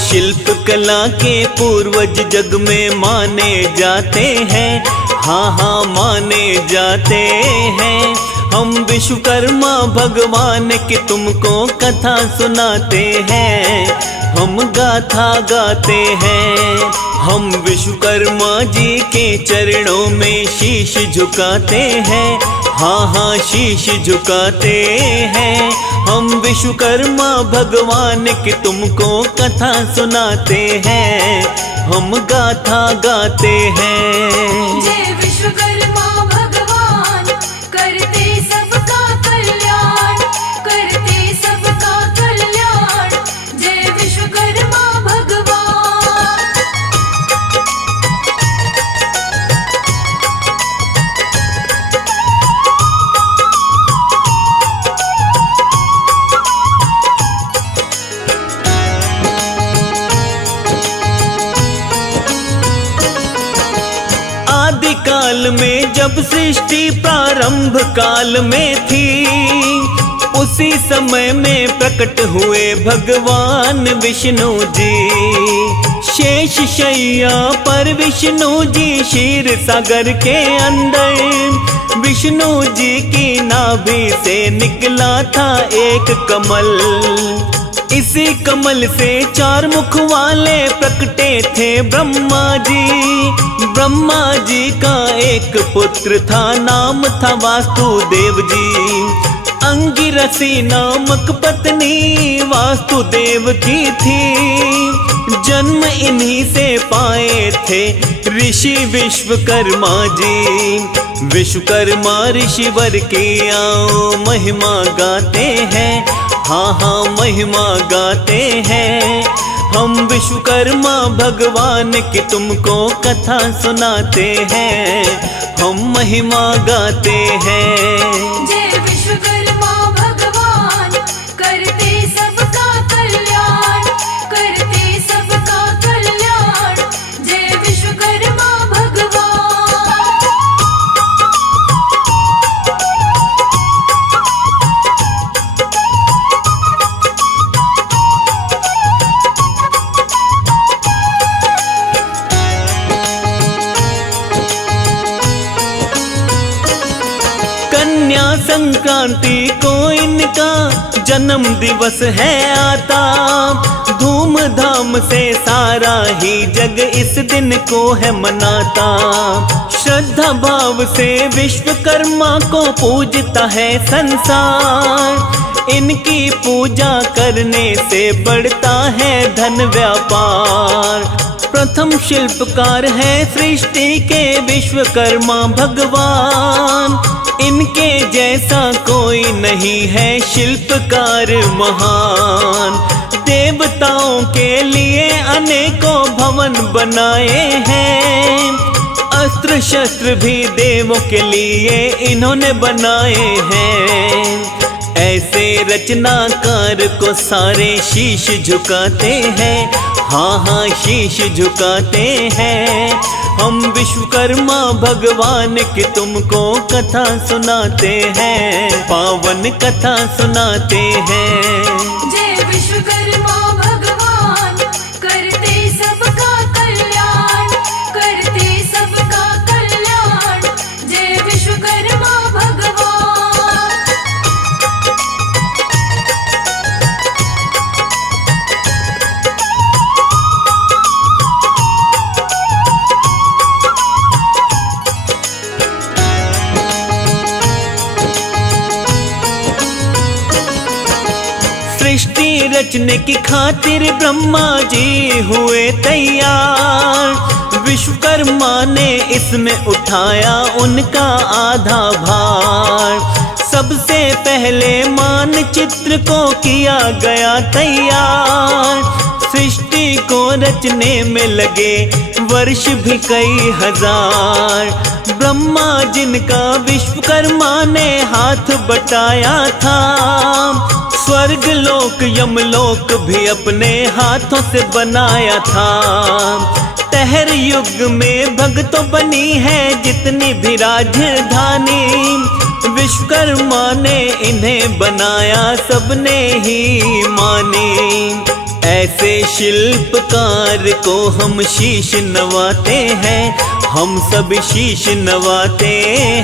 शिल्प कला के पूर्वज जग में माने जाते हैं। हाँ हाँ माने जाते हैं। हम विश्वकर्मा भगवान की तुमको कथा सुनाते हैं। हम गाथा गाते हैं। हम विश्वकर्मा जी के चरणों में शीश झुकाते हैं। हाँ हाँ शीश झुकाते हैं। हम विश्वकर्मा भगवान की तुमको कथा सुनाते हैं। हम गाथा गाते हैं। जय विश्वकर्मा भगवान, करते सबका कल्याण, करते सबका कल्याण। जय विश्वकर्मा भगवान। आदि काल में जब सृष्टि प्रारंभ काल में थी, उसी समय में प्रकट हुए भगवान विष्णु जी। शेष शैया पर विष्णु जी क्षीर सागर के अंदर, विष्णु जी की नाभि से निकला था एक कमल। इसी कमल से चार मुख वाले प्रकटे थे ब्रह्मा जी। ब्रह्मा जी का एक पुत्र था, नाम था वासुदेव जी। अंगिरसी नामक पत्नी वासुदेव की थी। जन्म इन्हीं से पाए थे ऋषि विश्वकर्मा जी। विश्वकर्मा ऋषिवर की आओ महिमा गाते हैं। हाँ हाँ महिमा गाते हैं। हम विश्वकर्मा भगवान की तुमको कथा सुनाते हैं। हम महिमा गाते हैं। जय विश्वकर्मा भगवान, करते सबका कल्याण, करते सबका कल्याण। जय विश्वकर्मा भगवान। कन्या संक्रांति को इनका जन्म दिवस है आता। धूमधाम से सारा ही जग इस दिन को है मनाता। श्रद्धा भाव से विश्वकर्मा को पूजता है संसार। इनकी पूजा करने से बढ़ता है धन व्यापार। प्रथम शिल्पकार है सृष्टि के विश्वकर्मा भगवान। इनके जैसा कोई नहीं है शिल्पकार महान। देवताओं के लिए अनेकों भवन बनाए हैं। अस्त्र शस्त्र भी देवों के लिए इन्होंने बनाए हैं। ऐसे रचनाकार को सारे शीश झुकाते हैं। हाँ हाँ शीश झुकाते हैं। हम विश्वकर्मा भगवान की तुमको कथा सुनाते हैं। पावन कथा सुनाते हैं। जय विश्वकर्मा भगवान, करते सबका कल्याण, करते सबका कल्याण। जय विश्वकर्मा भगवान। सृष्टि रचने की खातिर ब्रह्मा जी हुए तैयार। विश्वकर्मा ने इसमें उठाया उनका आधा भार। सबसे पहले मानचित्र को किया गया तैयार। सृष्टि को रचने में लगे वर्ष भी कई हजार। ब्रह्मा जिनका विश्वकर्मा ने हाथ बटाया था। स्वर्ग लोक यमलोक भी अपने हाथों से बनाया था। तहर युग में भगतों बनी है जितनी भी राजधानी। विश्वकर्मा ने इन्हें बनाया सबने ही मानी। ऐसे शिल्पकार को हम शीश नवाते हैं, हम सब शीश नवाते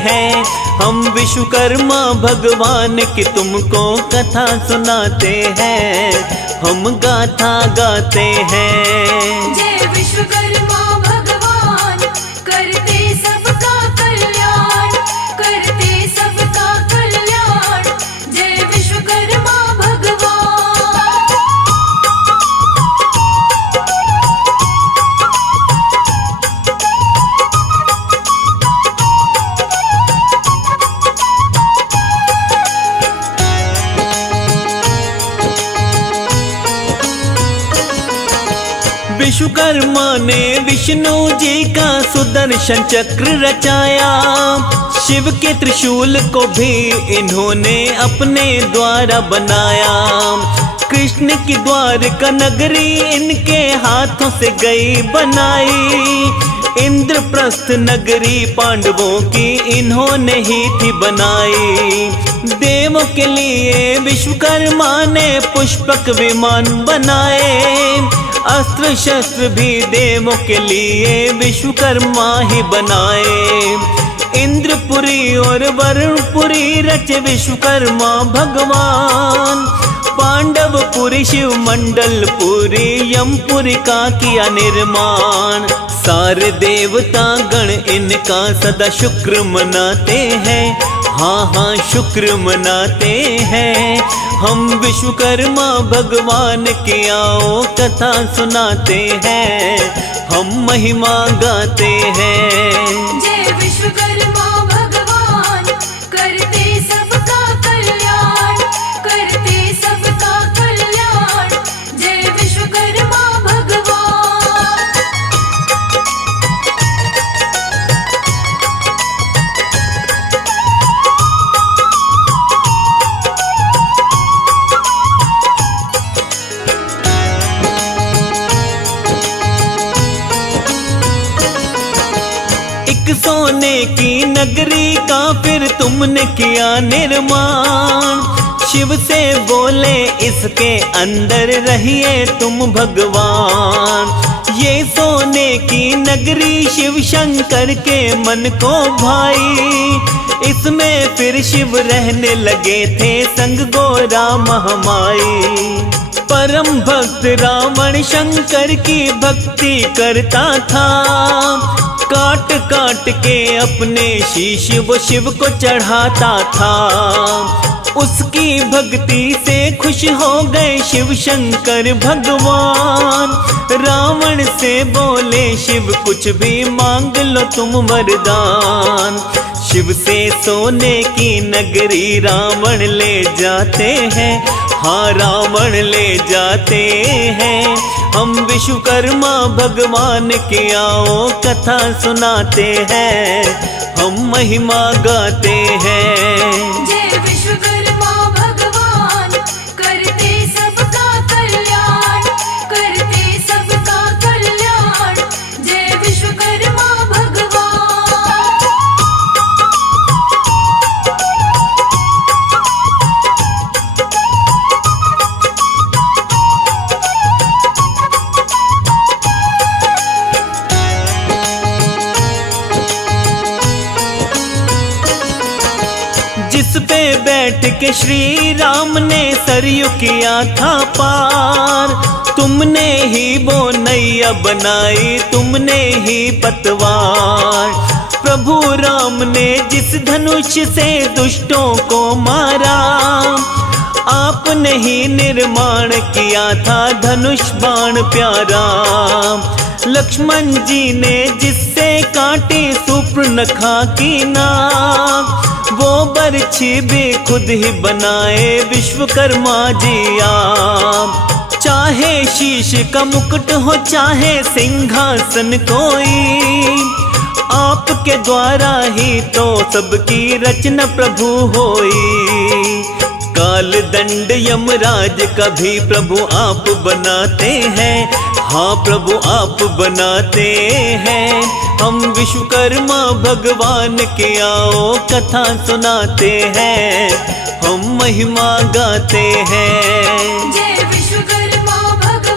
हैं। हम विश्वकर्मा भगवान की तुमको कथा सुनाते हैं, हम गाथा गाते हैं। जय विश्वकर्मा भगवान, करते सबका कल्याण, करते सबका कल्याण। जय विश्वकर्मा भगवान। विश्वकर्मा ने विष्णु जी का सुदर्शन चक्र रचाया, शिव के त्रिशूल को भी इन्होंने अपने द्वारा बनाया। कृष्ण की द्वारका नगरी इनके हाथों से गई बनाई, इंद्रप्रस्थ नगरी पांडवों की इन्होंने ही थी बनाई। देवों के लिए विश्वकर्मा ने पुष्पक विमान बनाए, अस्त्र शस्त्र भी देवों के लिए विश्वकर्मा ही बनाए। इंद्रपुरी और वरुणपुरी रचे विश्वकर्मा भगवान, पांडवपुरी शिव मंडलपुरी यमपुरी का किया निर्माण। सारे देवता गण इनका सदा शुक्र मनाते हैं, हाँ हाँ शुक्र मनाते हैं। हम विश्वकर्मा भगवान की आओ कथा सुनाते हैं, हम महिमा गाते हैं। जय विश्वकर्मा भगवान, करते सबका कल्याण, करते सबका कल्याण। जय विश्वकर्मा भगवान। सोने की नगरी का फिर तुमने किया निर्माण, शिव से बोले इसके अंदर रहिए तुम भगवान। ये सोने की नगरी शिव शंकर के मन को भाई, इसमें फिर शिव रहने लगे थे संग गोरा महामाई। परम भक्त रावण शंकर की भक्ति करता था, काट काट के अपने शीश वो शिव को चढ़ाता था। उसकी भक्ति से खुश हो गए शिव शंकर भगवान, रावण से बोले शिव कुछ भी मांग लो तुम वरदान। शिव से सोने की नगरी रावण ले जाते हैं, हाँ रावण ले जाते हैं। हम विश्वकर्मा भगवान की आओ कथा सुनाते हैं, हम महिमा गाते हैं। जय विश्वकर्मा भगवान, करते सबका कल्याण, करते सबका कल्याण। जय विश्वकर्मा भगवान। जिस पे बैठ के श्री राम ने सरयू किया था पार, तुमने ही वो नैया बनाई, तुमने ही पतवार। प्रभु राम ने जिस धनुष से दुष्टों को मारा, आपने ही निर्माण किया था धनुष बाण प्यारा। लक्ष्मण जी ने जिससे काटी सुपर्णखा की नाक, वो बरछी भी खुद ही बनाए विश्वकर्मा जी आप। चाहे शीश का मुकुट हो चाहे सिंहासन कोई, आपके द्वारा ही तो सबकी रचना प्रभु होई। काल दंड यमराज का भी प्रभु आप बनाते हैं, हाँ प्रभु आप बनाते हैं। हम विश्वकर्मा भगवान की आओ कथा सुनाते हैं, हम महिमा गाते हैं। जय विश्वकर्मा भगवान।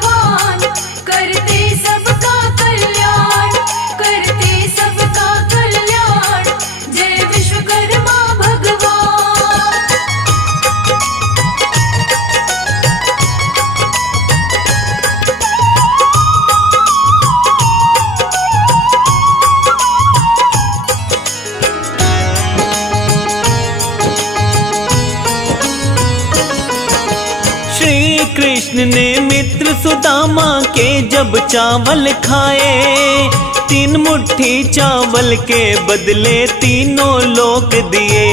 कृष्ण ने मित्र सुदामा के जब चावल खाए, 3 मुट्ठी चावल के बदले तीनों लोक दिए।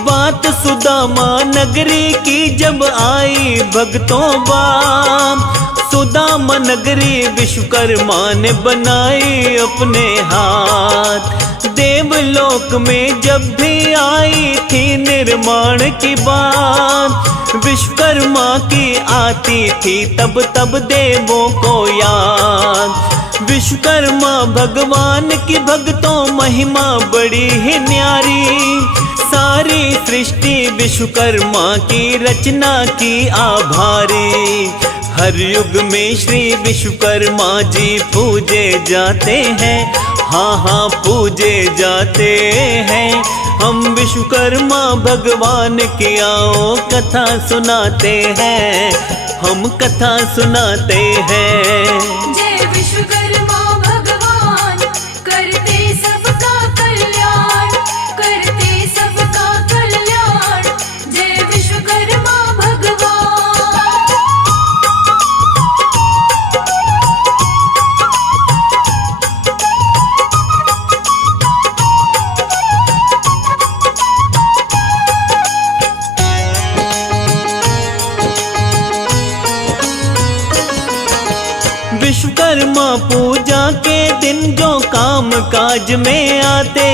बात सुदामा नगरी की जब आई भक्तों बाप, सुदामा नगरी विश्वकर्मा ने बनाई अपने हाथ। देवलोक में जब भी आई थी निर्माण की बात, विश्वकर्मा की आती थी तब तब देवों को याद। विश्वकर्मा भगवान की भक्तों महिमा बड़ी ही न्यारी, सारी सृष्टि विश्वकर्मा की रचना की आभारी। हर युग में श्री विश्वकर्मा जी पूजे जाते हैं, हाँ हाँ पूजे जाते हैं। हम विश्वकर्मा भगवान की आओ कथा सुनाते हैं, हम कथा सुनाते हैं। जय विश्वकर्मा भगवान, करते सबका कल्याण, करते सबका कल्याण। जय विश्वकर्मा भगवान। विश्वकर्मा पूजा के दिन जो काम काज में आते,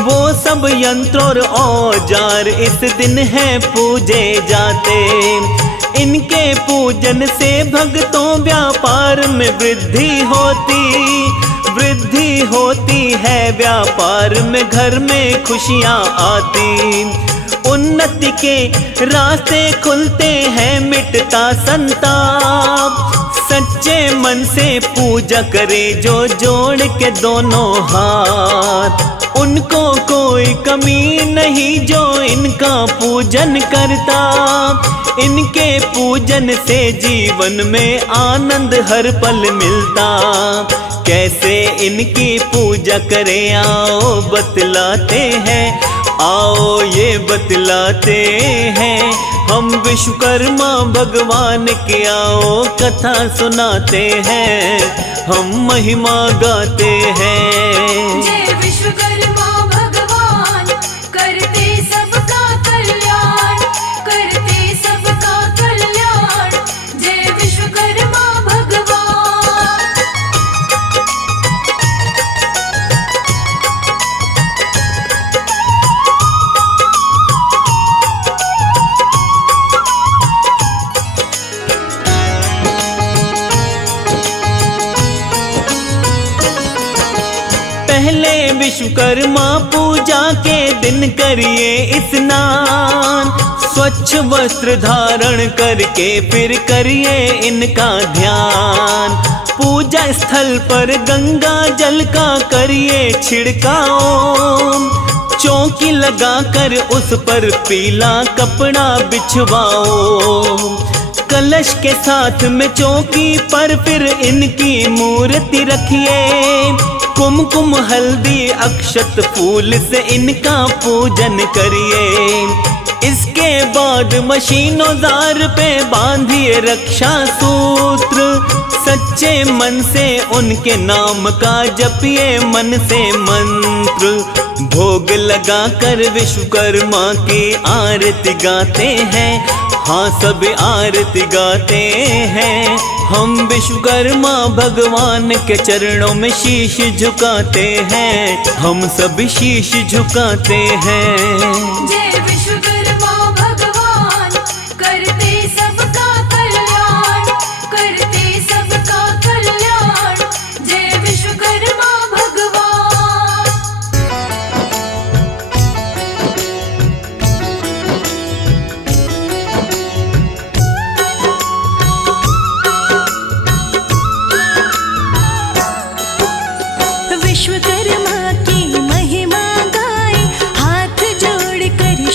वो सब यंत्र और औजार इस दिन है पूजे जाते। इनके पूजन से भक्तों व्यापार में वृद्धि होती है, व्यापार में घर में खुशियाँ आती। उन्नति के रास्ते खुलते हैं, मिटता संताप। सच्चे मन से पूजा करे जो जोड़ के दोनों हाथ, उनको कोई कमी नहीं जो इनका पूजन करता। इनके पूजन से जीवन में आनंद हर पल मिलता। कैसे इनकी पूजा करें आओ बतलाते हैं, आओ ये बतलाते हैं। हम विश्वकर्मा भगवान की आओ कथा सुनाते हैं, हम महिमा गाते हैं। जय विश्वकर्मा भगवान, करते सबका कल्याण, करते सबका कल्याण। जय विश्वकर्मा भगवान। पहले विश्वकर्मा पूजा के दिन करिए स्नान, स्वच्छ वस्त्र धारण करके फिर करिए इनका ध्यान। पूजा स्थल पर गंगा जल का करिए छिड़काओ, चौकी लगाकर उस पर पीला कपड़ा बिछवाओ। कलश के साथ में चौकी पर फिर इनकी मूर्ति रखिए, कुमकुम हल्दी अक्षत फूल से इनका पूजन करिए। इसके बाद मशीन औजार पे बांधिए रक्षा सूत्र, सच्चे मन से उनके नाम का जपिए मन से मंत्र। भोग लगाकर विश्वकर्मा की आरती गाते हैं, हाँ सब आरती गाते हैं। हम विश्वकर्मा भगवान के चरणों में शीश झुकाते हैं, हम सब शीश झुकाते हैं। जय विश्वकर्मा भगवान, करते सबका कल्याण, करते सबका कल्याण। जय विश्वकर्मा भगवान। विश्वकर्मा की महिमा गाए, हाथ जोड़कर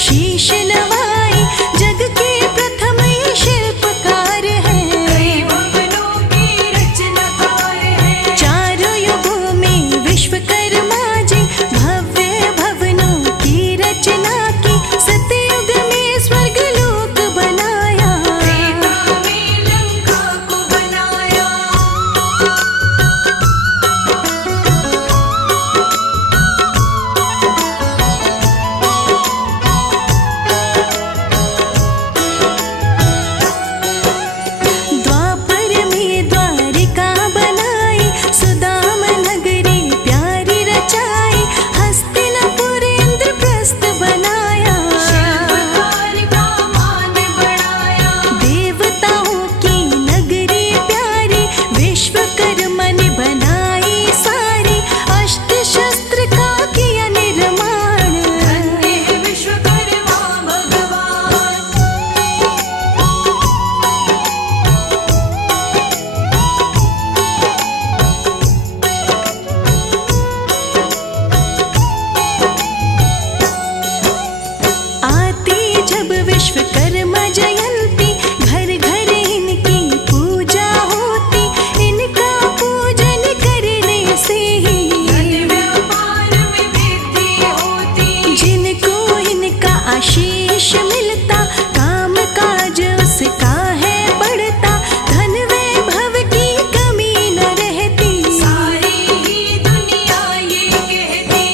जब विश्वकर्मा जयंती, घर घर इनकी पूजा होती। इनका पूजन करने से ही धन व्यापार में वृद्धि होती। जिनको इनका आशीष मिलता, काम काज उसका है बढ़ता। धन वैभव की कमी न रहती, सारी ही दुनिया ये कहती।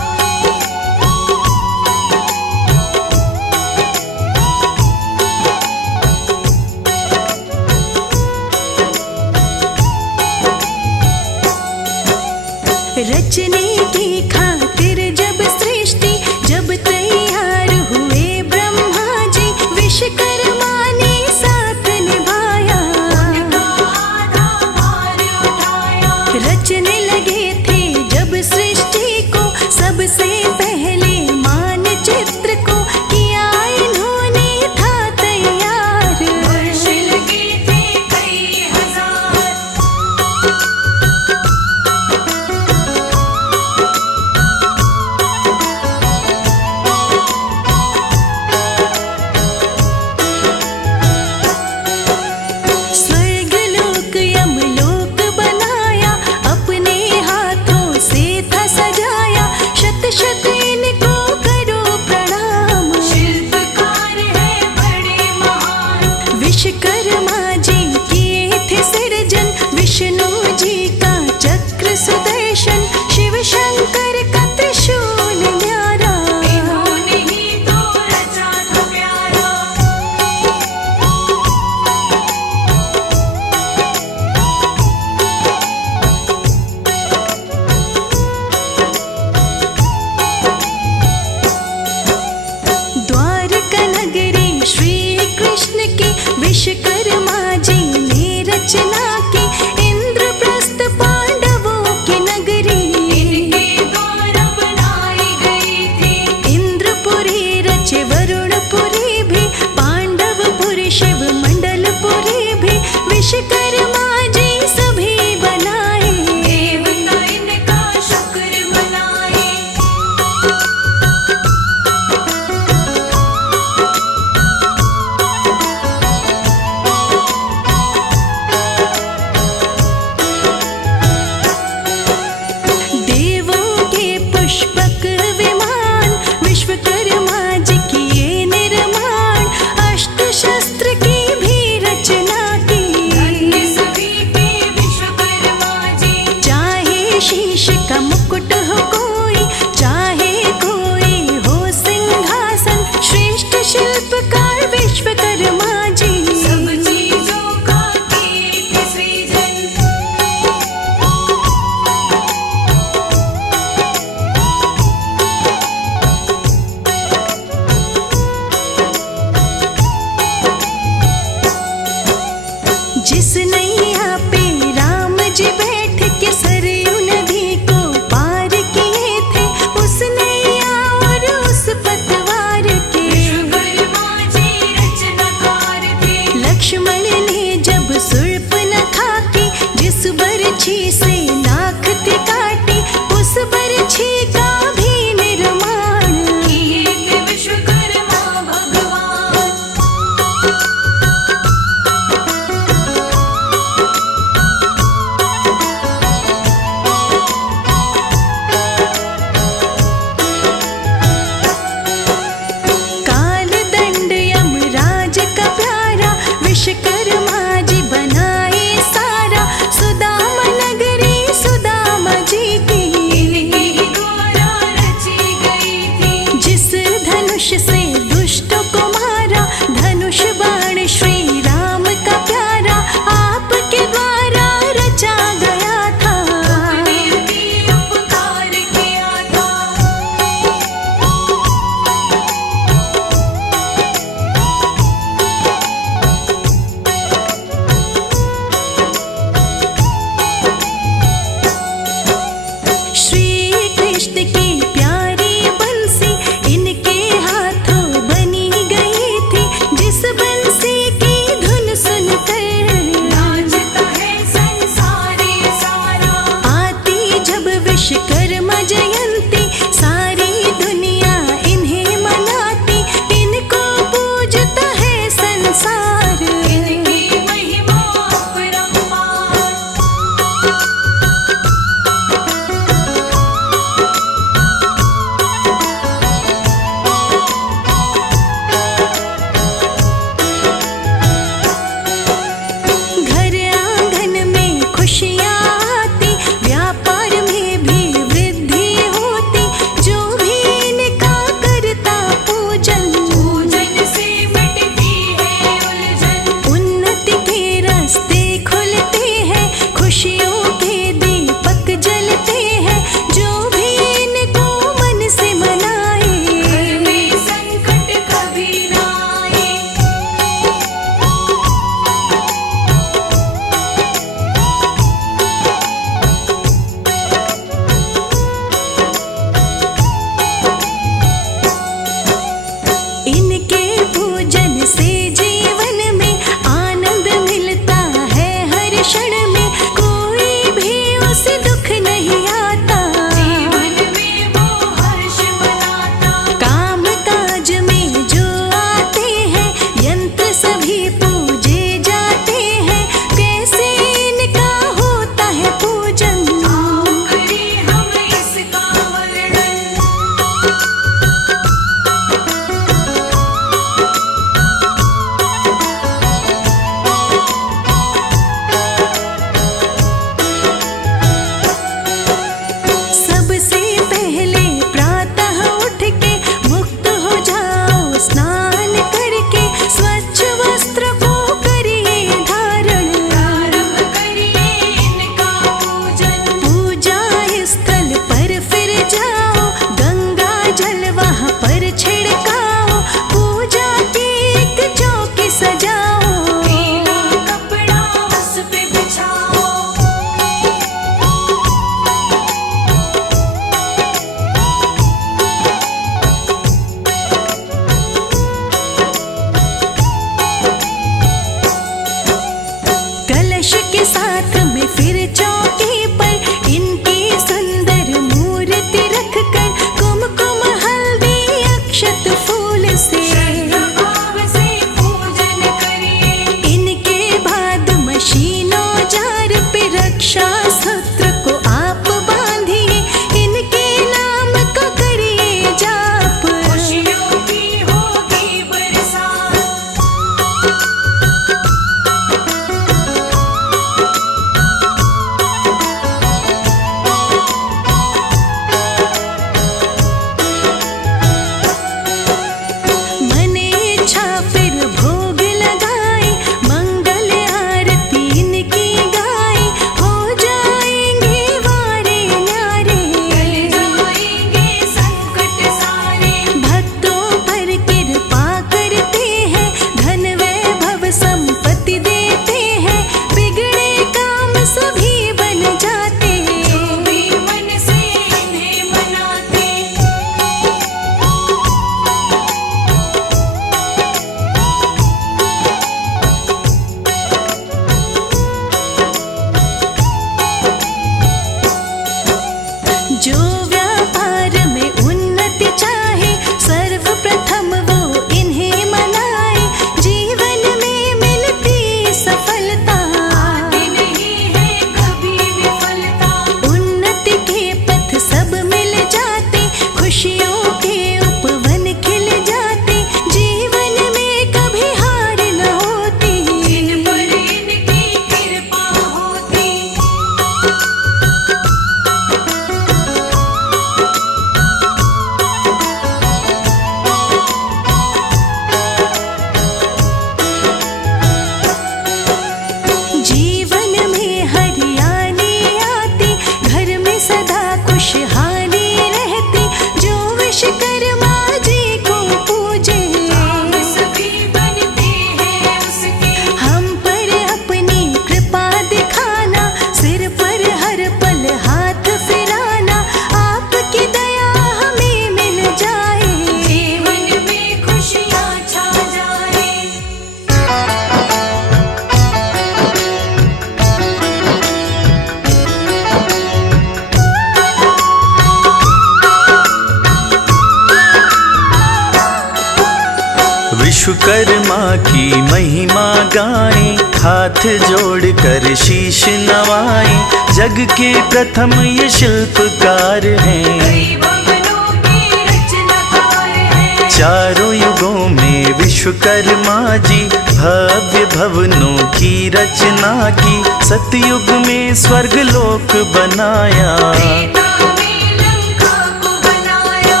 विश्वकर्मा की महिमा गाएं, हाथ जोड़कर शीश नवाएं। जग के प्रथम ये शिल्पकार हैं, कई भवनों के रचनाकार हैं। चारों युगों में विश्वकर्मा जी भव्य भवनों की रचना की। सतयुग में स्वर्ग लोक बनाया, त्रेता में लंका को बनाया।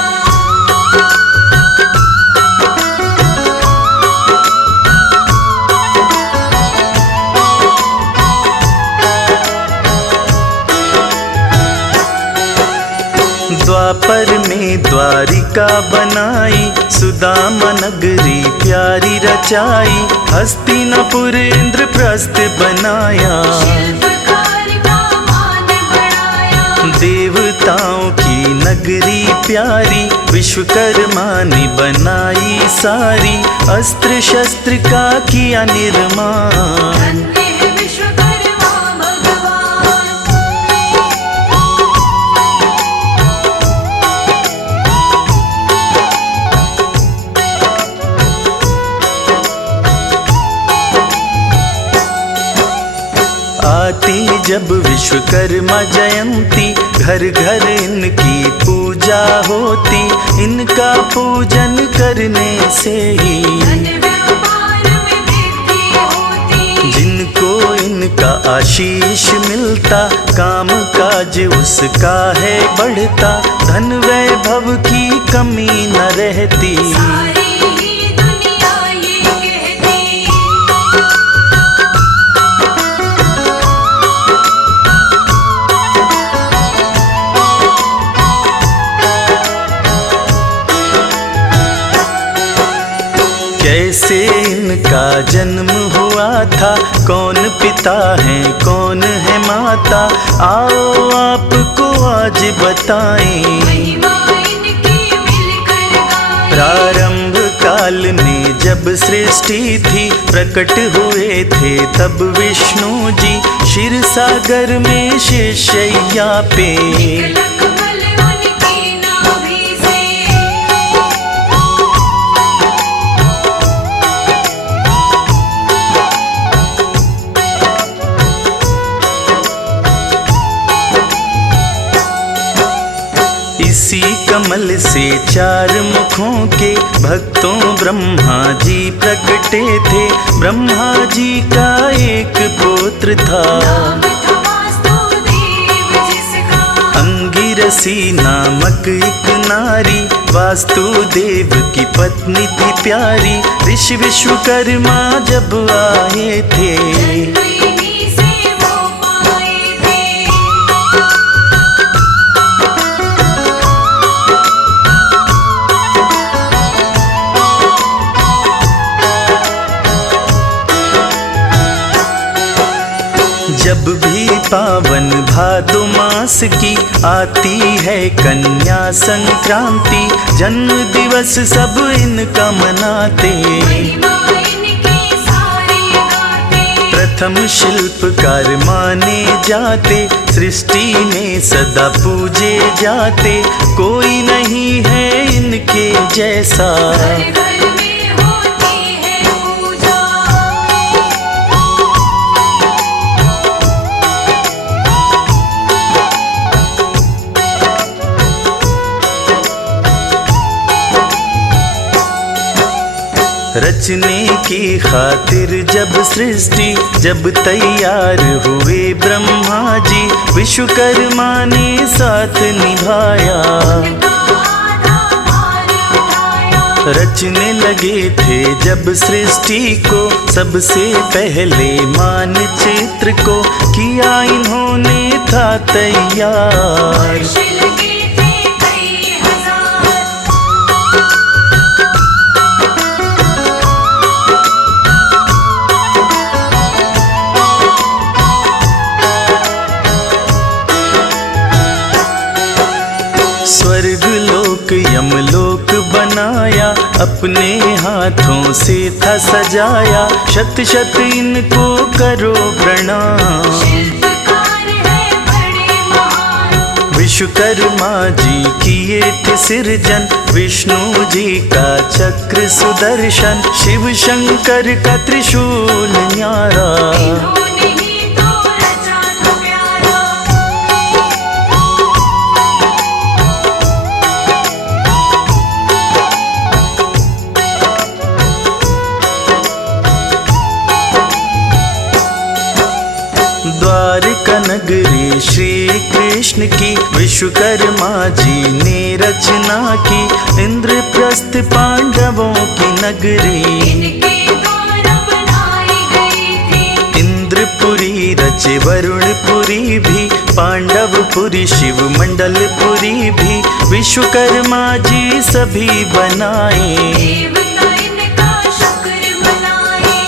द्वापर में द्वारिका बनाई, सुदामा नगरी प्यारी रचाई। हस्तिनापुर इंद्रप्रस्थ बनाया, शिल्पकार का मान बढ़ाया। देवताओं की नगरी प्यारी विश्वकर्मा ने बनाई सारी। अस्त्र शस्त्र का किया निर्माण, धन्य है विश्वकर्मा भगवान। आती जब विश्वकर्मा जयंती, घर घर इनकी पूजा होती। इनका पूजन करने से ही धन व्यापार में वृद्धि होती। जिनको इनका आशीष मिलता, काम काज उसका है बढ़ता। धन वैभव की कमी न रहती, सारी ही दुनिया ये कहती। कैसे इनका जन्म हुआ था, कौन पिता है कौन है माता। आओ आपको आज बताएं, महिमा इनकी मिलकर गाएं। प्रारंभ काल में जब सृष्टि थी, प्रकट हुए थे तब विष्णु जी। क्षीर सागर में शेषैया पे कमल उनकी नाभि से। इसी कमल से चार मुखों के भक्तों ब्रह्मा जी प्रकटे थे। ब्रह्मा जी का एक पुत्र था, नाम था वासुदेव जिसका। अंगिरसी नामक एक नारी वासुदेव की पत्नी थी प्यारी। ऋषि विश्वकर्मा जब आए थे, इन्हीं से वो पाए थे। जब भी पावन भादो मास की आती है कन्या संक्रांति। जन्म दिवस सब इनका मनाते, महिमा इनकी सारी गाते। प्रथम शिल्पकार माने जाते। सृष्टि में सदा पूजे जाते, कोई नहीं है इनके जैसा। घर घर में होती है पूजा। रचने की खातिर जब सृष्टि जब तैयार हुए ब्रह्मा जी। विश्वकर्मा ने साथ निभाया, आधा भार उठाया। रचने लगे थे जब सृष्टि को। सबसे पहले मानचित्र को किया इन्होंने था तैयार। वर्ष लगे थे कई हजार। स्वर्ग लोक यमलोक बनाया, अपने हाथों से था सजाया। शत शत इनको करो प्रणाम, शिल्पकार है बड़े महान। विश्वकर्मा जी किए थे सृजन, विष्णु जी का चक्र सुदर्शन, शिव शंकर का त्रिशूल न्यारा। इन्होंने ही तो रचा था प्यारा। द्वारका नगरी श्री कृष्ण की विश्वकर्मा जी ने रचना की, इंद्रप्रस्थ पांडवों की नगरी इनके द्वारा बनाई गई थी। इंद्रपुरी रचे वरुणपुरी भी, पांडवपुरी शिव मंडलपुरी भी, विश्वकर्मा जी सभी बनाए। देवता इनका शुक्र मनाए।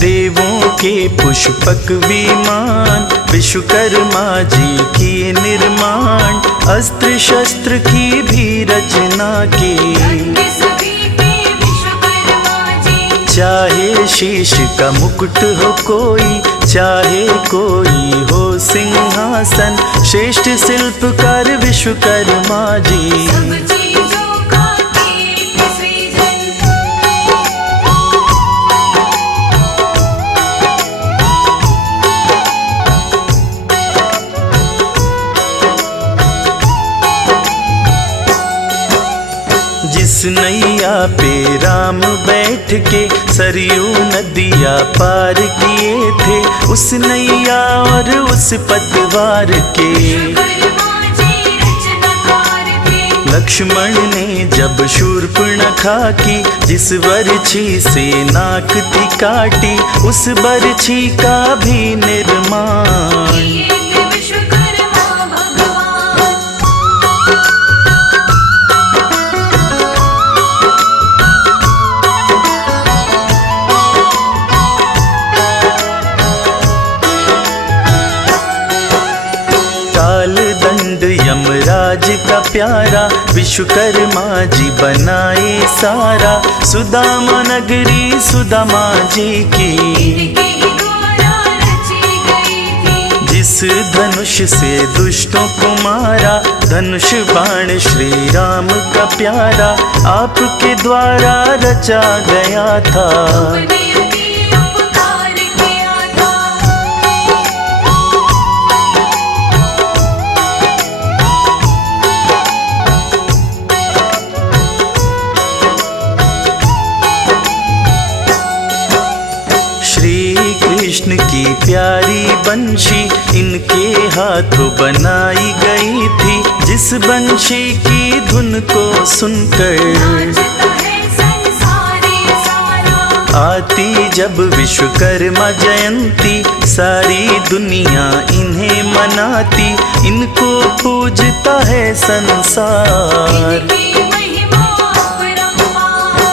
देवों के पुष्पक विमान, विश्वकर्मा जी किए निर्माण, अस्त्र शस्त्र की भी रचना की। धन्य सभी थे विश्वकर्मा जी। चाहे शीश का मुकुट हो कोई, चाहे कोई हो सिंहासन, श्रेष्ठ शिल्पकार विश्वकर्मा जी। सब चीजों का किए थे सृजन। जिस नैया पे राम बैठ के सरयू नदिया पार किए थे, उस नैया और उस पतवार के विश्वकर्मा जी रचनाकार थे। लक्ष्मण ने जब शूर्पणखा की, जिस बरछी से नाक थी काटी, उस बरछी का भी निर्माण। किए थे विश्वकर्मा भगवान। काल दंड यमराज का प्यारा, विश्वकर्मा जी बनाए सारा, सुदामा नगरी सुदामा जी की। इनके ही द्वारा रची गई थी। जिस धनुष से दुष्टों को मारा, धनुष बाण श्री राम का प्यारा, आपके द्वारा रचा गया था। अपने अति उपकार किया था। श्री कृष्ण की प्यारी बंशी इनके हाथों बनाई गई थी, जिस बंशी की धुन को सुनकर नाचता है संसारी सारा। आती जब विश्वकर्मा जयंती, सारी दुनिया इन्हें मनाती, इनको पूजता है संसार। इनकी महिमा अपरंपार।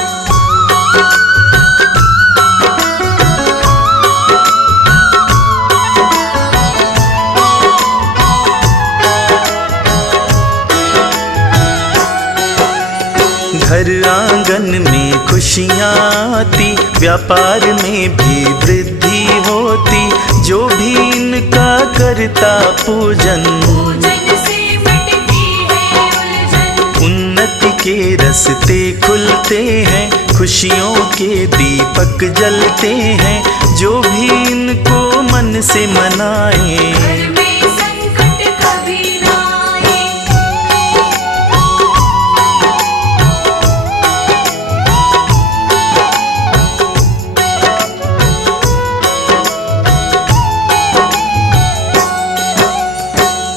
घर आंगन में खुशियाँ आती, व्यापार में भी वृद्धि होती, जो भी इनका करता पूजन। पूजन से मिटती है उलझन। उन्नति के रस्ते खुलते हैं, खुशियों के दीपक जलते हैं, जो भी इनको मन से मनाए। घर में संकट कभी ना आए।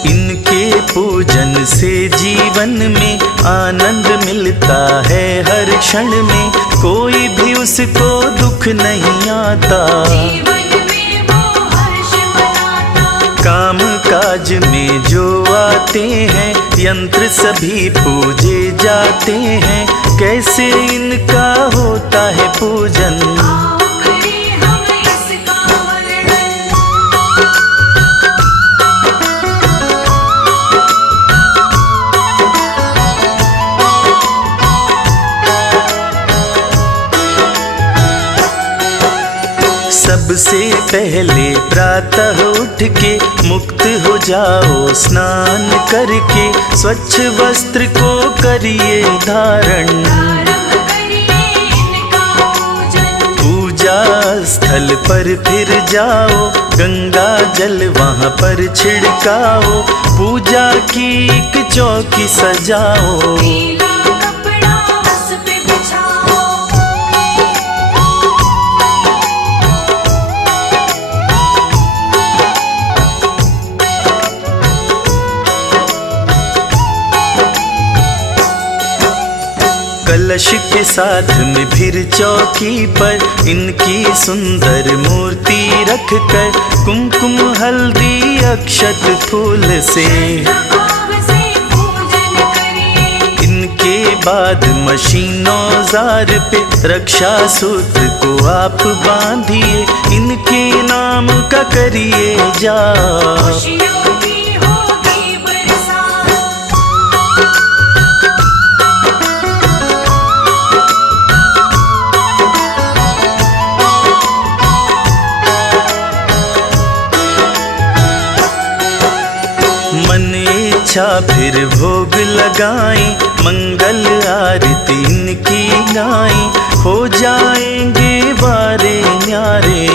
इनके पूजन से जीवन में आनंद मिलता है हर क्षण में, कोई भी उसको दुख नहीं आता। जीवन में वो हर्ष मनाता। काम काज में जो आते हैं, यंत्र सभी पूजे जाते हैं, कैसे इनका होता है पूजन। आओ करें हम इसका वर्णन। सबसे पहले प्रातः उठ के मुक्त हो जाओ स्नान करके, स्वच्छ वस्त्र को करिए धारण। आरंभ करिए इनका पूजन, पूजा स्थल पर फिर जाओ, गंगा जल वहाँ पर छिड़काओ, पूजा की एक चौकी सजाओ। पीला कपड़ा उस पे बिछाओ, कलश के साथ में फिर चौकी पर इनकी सुंदर मूर्ति रख कर, कुमकुम हल्दी अक्षत फूल से भाव से पूजन करिए। इनके बाद मशीनों जार पे रक्षा सूत्र को आप बांधिए, इनके नाम का करिए जाप। खुशियों की होगी बरसात, मन इच्छा फिर भोग लगाएं, मंगल आरती इनकी गाएं, हो जाएंगे वारे न्यारे।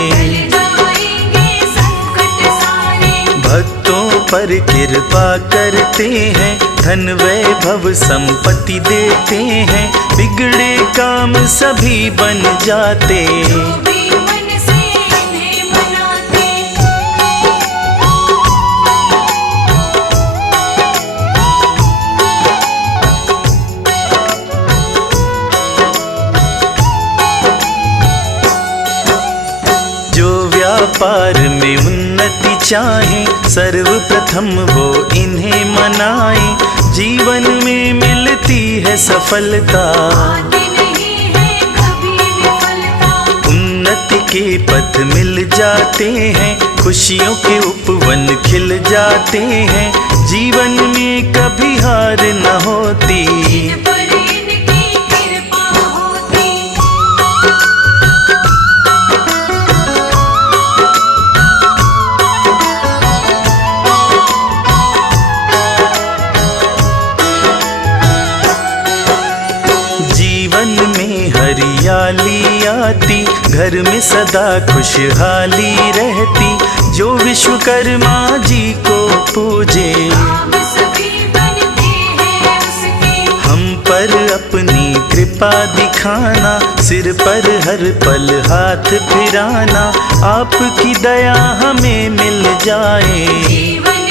टल जाएंगे संकट सारे, भक्तों पर कृपा करते हैं, धन वैभव संपत्ति देते हैं, बिगड़े काम सभी बन जाते। जो भी मन से इन्हें मनाते। जो व्यापार में उन्नति चाहे, सर्वप्रथम वो इन्हें मनाए, जीवन में मिलती है सफलता। आती नहीं है कभी विफलता, उन्नति के पथ मिल जाते हैं, खुशियों के उपवन खिल जाते हैं, जीवन में कभी हार न होती। इन पर इनकी कृपा होती। जीवन में हरियाली आती, घर में सदा खुशहाली रहती, जो विश्वकर्मा जी को पूजे। काम सभी बनते हैं उसके, हम पर अपनी कृपा दिखाना, सिर पर हर पल हाथ फिराना, आपकी दया हमें मिल जाए। जीवन